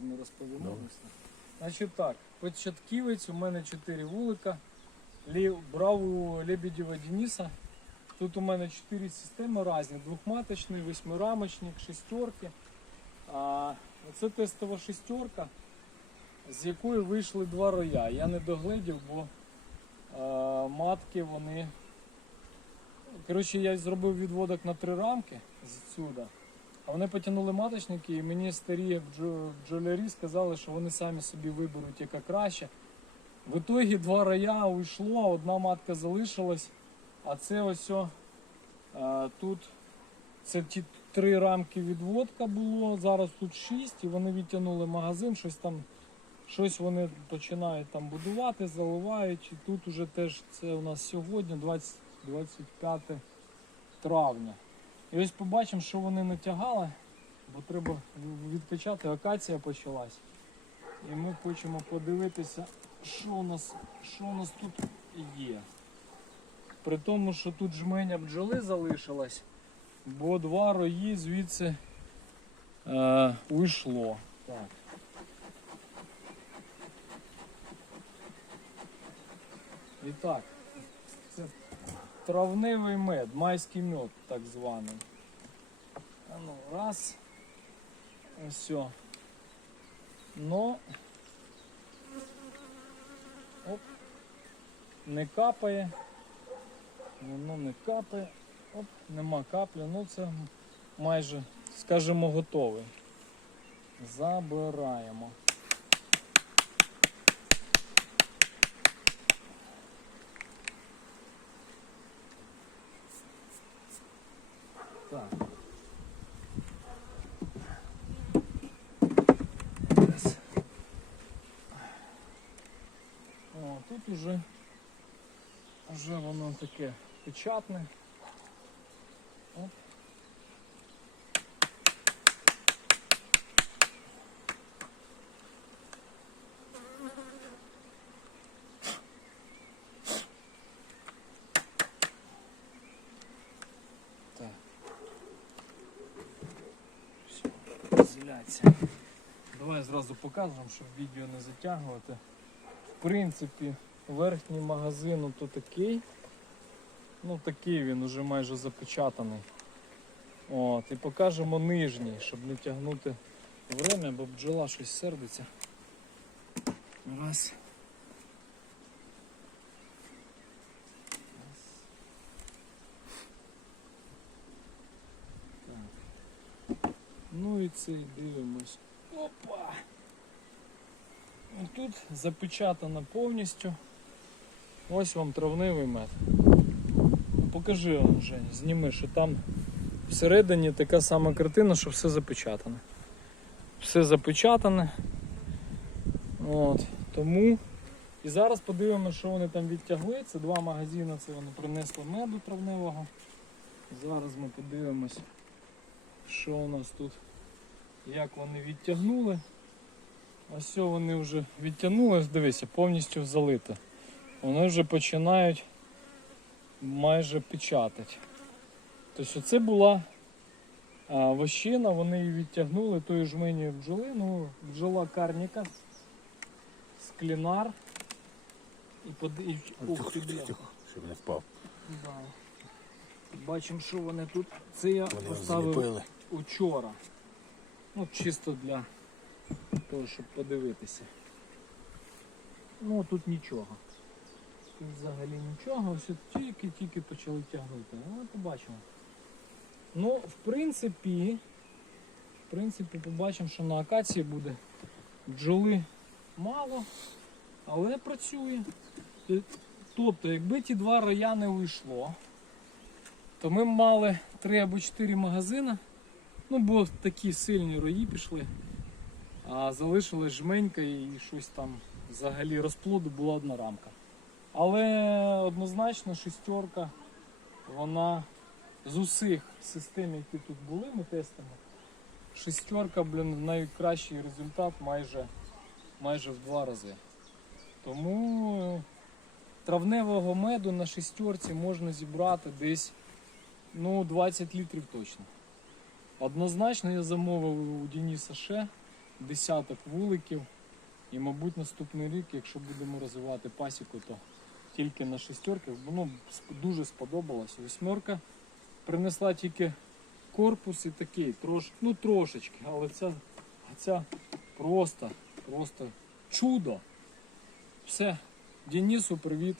Ми розповімо. Значить так, початківець у мене 4 вулика. Лі- Брав у Лебедєва Дениса. Тут у мене 4 системи різні. Двохматочний, восьмирамочник, шестерки. А, це тестова шестерка, з якої вийшли два роя. Я не догледів, бо а, матки вони. Коротше, я зробив відводок на три рамки зсюди. Вони потягнули маточники, і мені старі бджолярі сказали, що вони самі собі виберуть, яка краще. В ітогі два рая уйшло, одна матка залишилась, а це ось о, тут це ті три рамки відводка було, зараз тут шість, і вони відтягнули магазин, щось там, щось вони починають там будувати, заливають. І тут уже теж це у нас сьогодні, 20, 25 травня. І ось побачимо, що вони натягали, бо треба відкачати, акація почалась. І ми хочемо подивитися, що у нас, що у нас тут є. При тому, що тут жменя бджоли залишилась, бо два рої звідси е, уйшло. Так. І так, травневий мед, майський мед, так званий. Ну, раз. Все. Но. Оп. Не капає. Воно не капає. Оп, нема каплі. Ну це майже, скажімо, готовий. Забираємо. Так. Раз. Уже, уже воно таке печатне. Оп. Давай зразу покажемо, щоб відео не затягувати. В принципі, верхній магазин то такий. Ну такий він уже майже запечатаний. От, і покажемо нижній, щоб не тягнути время, бо бджола щось сердиться. Раз. Так. Ну і цей дивимось. Опа! Тут запечатано повністю. Ось вам травневий мед. Покажи вам, Жень, зніми, що там всередині така сама картина, що все запечатане. Все запечатане. От, тому. І зараз подивимося, що вони там відтягли. Це два магазини, це вони принесли меду травневого. Зараз ми подивимось, що у нас тут, як вони відтягнули. Ось вони вже відтягнули, дивися, повністю залито. Вони вже починають майже печатати. Тобто це була вощина, вони її відтягнули тої жмені бджоли, ну, бджола карніка, склінар. І под... і... Ух ти, бля. щоб не впав. Да. Бачимо, що вони тут. Це я Вони поставив зліпили. учора. Ну, чисто для того, щоб подивитися. Ну, тут нічого. Тут взагалі нічого, от тільки-тільки почали тягнути. Ну, побачимо. Ну, в принципі, в принципі, побачимо, що на акації буде бджоли мало, але працює. Тобто, якби ті два роя не вийшло, то ми б мали три або чотири магазини. Ну, бо такі сильні рої пішли, а залишилась жменька і щось там взагалі розплоду була одна рамка. Але однозначно шестерка, вона з усіх систем, які тут були, ми тестимо. Шестерка, блін, найкращий результат майже, майже в два рази. Тому травневого меду на шестерці можна зібрати десь ну, 20 літрів точно. Однозначно я замовив у Дениса ще десяток вуликів. І, мабуть, наступний рік, якщо будемо розвивати пасіку, то тільки на шестерки. Воно дуже сподобалось. Восьмерка принесла тільки корпус і такий, трош, ну трошечки, але ця, ця просто, просто чудо. Все. Денису привіт.